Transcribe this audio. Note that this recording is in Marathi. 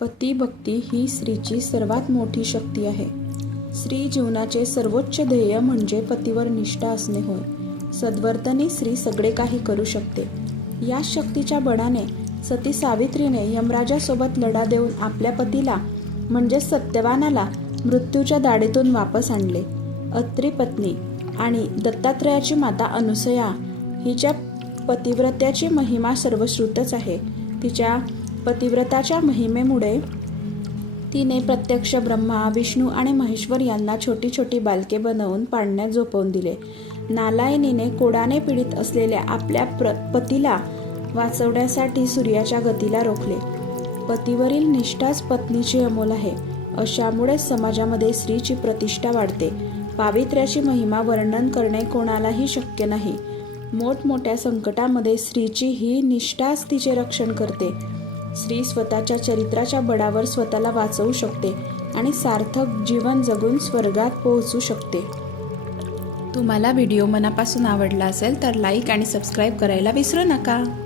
पती भक्ती ही स्त्रीची सर्वात मोठी शक्ती आहे. स्त्री जीवनाचे सर्वोच्च ध्येय म्हणजे पतीवर निष्ठा असणे होय. सद्वर्तनी स्त्री सगळे काही करू शकते. या शक्तीच्या बळाने सती सावित्रीने यमराजासोबत लढा देऊन आपल्या पतीला म्हणजे सत्यवानाला मृत्यूच्या दाढेतून वापस आणले. अत्री पत्नी आणि दत्तात्रयाची माता अनुसया हिच्या पतिव्रत्याची महिमा सर्वश्रुतच आहे. तिच्या पतिव्रताच्या महिमेमुळे तिने प्रत्यक्ष ब्रह्मा विष्णू आणि महेश्वर यांना छोटी छोटी बालके बनवून पाळण्यात झोपवून दिले. नालायनीने कोडाने पीडित असलेल्या आपल्या प्र पतीला वाचवण्यासाठी सूर्याच्या गतीला रोखले. पतीवरील निष्ठाच पत्नीची अमोल आहे. अशामुळे समाजामध्ये स्त्रीची प्रतिष्ठा वाढते. पावित्र्याची महिमा वर्णन करणे कोणालाही शक्य नाही. मोठमोठ्या संकटामध्ये स्त्रीची ही निष्ठाच तिचे रक्षण करते. स्त्री स्वतःच्या चरित्राच्या बळावर स्वतःला वाचवू शकते आणि सार्थक जीवन जगून स्वर्गात पोहोचू शकते. तुम्हाला व्हिडिओ मनापासून आवडला असेल तर लाईक आणि सबस्क्राईब करायला विसरू नका.